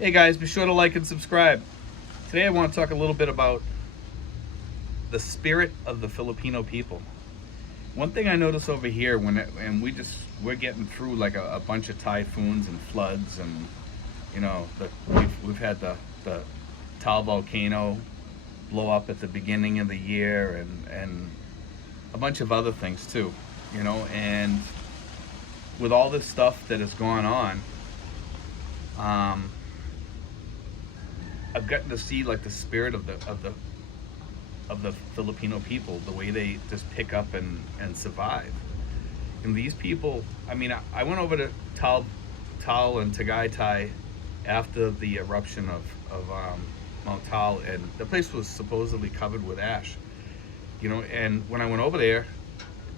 Hey guys, be sure to like and subscribe. Today I want to talk a little bit about the spirit of the Filipino people. One thing I notice over here and we're getting through like a bunch of typhoons and floods, and we've had the Tal volcano blow up at the beginning of the year, and a bunch of other things too. And with all this stuff that has gone on, um, I've gotten to see like the spirit of the Filipino people, the way they just pick up and survive. And these people, I mean, I went over to Tal and Tagaytay after the eruption of Mount Tal, and the place was supposedly covered with ash. And when I went over there,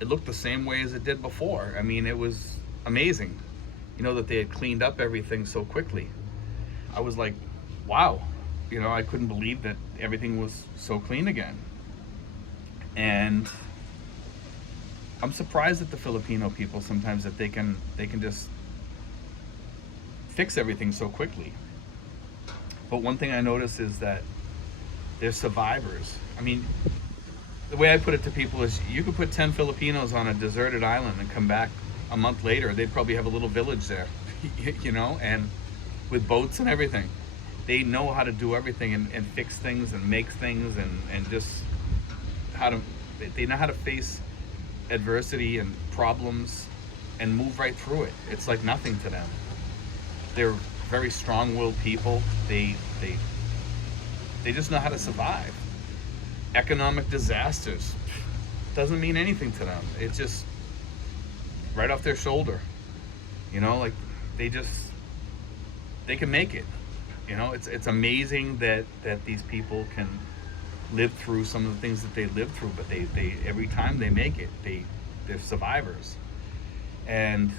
it looked the same way as it did before. I mean, it was amazing, that they had cleaned up everything so quickly. I was like, wow, I couldn't believe that everything was so clean again. And I'm surprised at the Filipino people sometimes that they can just fix everything so quickly. But one thing I notice is that they're survivors. I mean, the way I put it to people is you could put 10 Filipinos on a deserted island and come back a month later, they'd probably have a little village there, and with boats and everything. They know how to do everything and fix things and make things, and just how to, they know how to face adversity and problems and move right through it. It's like nothing to them. They're very strong-willed people. They just know how to survive. Economic disasters doesn't mean anything to them. It's just right off their shoulder. Like they can make it. It's amazing that these people can live through some of the things that they live through, but they every time they make it, they're survivors. And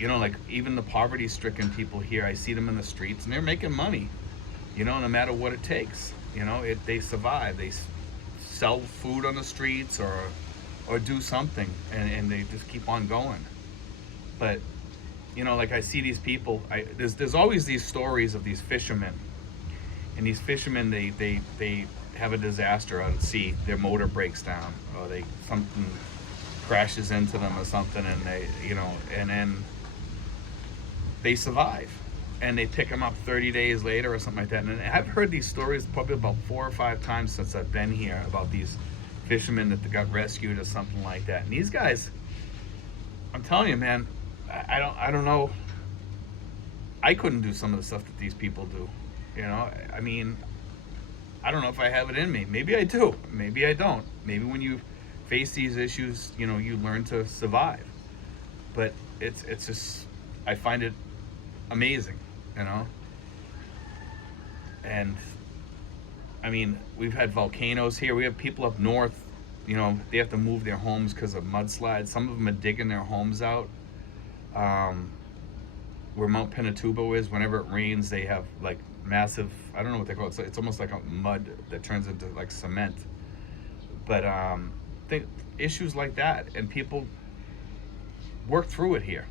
like even the poverty-stricken people here, I see them in the streets and they're making money, no matter what it takes. They survive. They sell food on the streets or do something, and they just keep on going. But like I see these people, there's always these stories of these fishermen, and these fishermen, they have a disaster out at sea. Their motor breaks down, or something crashes into them or something, and and then they survive, and they pick them up 30 days later or something like that. And I've heard these stories probably about 4 or 5 times since I've been here about these fishermen that got rescued or something like that. And these guys, I'm telling you, man, I don't know. I couldn't do some of the stuff that these people do. I mean, I don't know if I have it in me. Maybe I do. Maybe I don't. Maybe when you face these issues, you learn to survive. But it's just, I find it amazing, And I mean, we've had volcanoes here. We have people up north, they have to move their homes because of mudslides. Some of them are digging their homes out. Where Mount Pinatubo is, whenever it rains, they have like massive, I don't know what they call it. It's almost like a mud that turns into like cement. But issues like that, and people work through it here.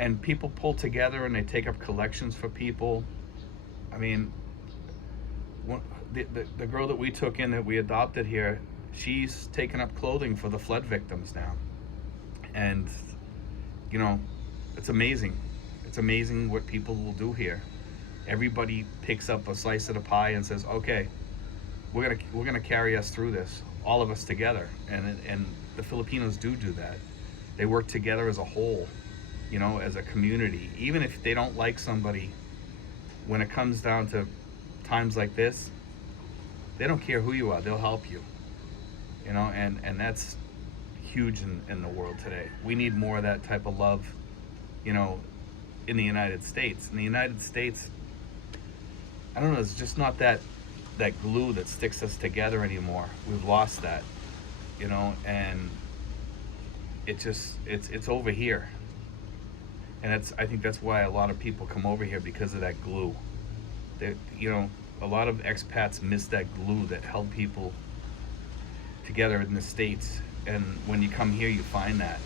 And people pull together and they take up collections for people. I mean, the girl that we took in, that we adopted here, she's taken up clothing for the flood victims now. And it's amazing. It's amazing what people will do here. Everybody picks up a slice of the pie and says, okay, we're gonna carry us through this, all of us together. And the Filipinos do that. They work together as a whole, as a community. Even if they don't like somebody, when it comes down to times like this, they don't care who you are, they'll help you. And that's huge in the world today. We need more of that type of love, in the United States. In the United States, I don't know, it's just not that glue that sticks us together anymore. We've lost that, and it's over here. And I think that's why a lot of people come over here, because of that glue. A lot of expats miss that glue that held people together in the States. And when you come here, you find that,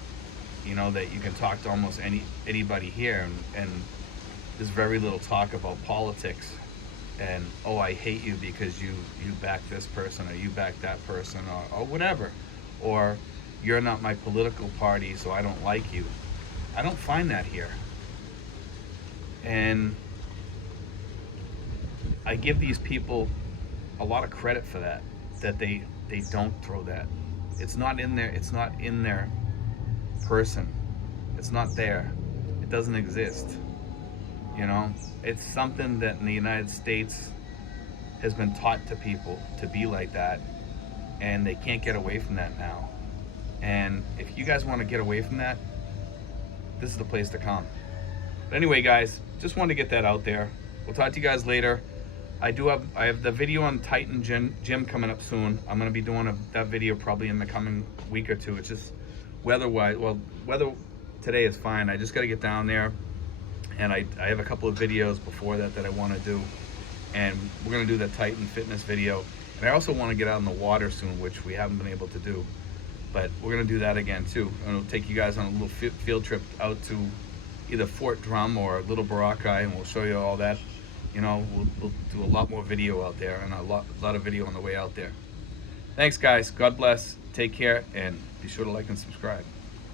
that you can talk to almost anybody here, and there's very little talk about politics and, oh, I hate you because you back this person, or you back that person, or whatever, or you're not my political party so I don't like you. I don't find that here. And I give these people a lot of credit for that, that they don't throw that. It's not in their person. It's not there. It doesn't exist. You know, it's something that in the United States has been taught to people to be like that, and they can't get away from that now. And if you guys want to get away from that, this is the place to come. But anyway, guys, just wanted to get that out there. We'll talk to you guys later. I have the video on Titan Gym coming up soon. I'm going to be doing that video probably in the coming week or two. It's just weather-wise, well, weather today is fine. I just got to get down there, and I have a couple of videos before that I want to do, and we're going to do the Titan fitness video. And I also want to get out in the water soon, which we haven't been able to do, but we're going to do that again too. And we'll take you guys on a little field trip out to either Fort Drum or Little Boracay, and we'll show you all that. You know, we'll do a lot more video out there, and a lot of video on the way out there. Thanks, guys. God bless. Take care, and be sure to like and subscribe.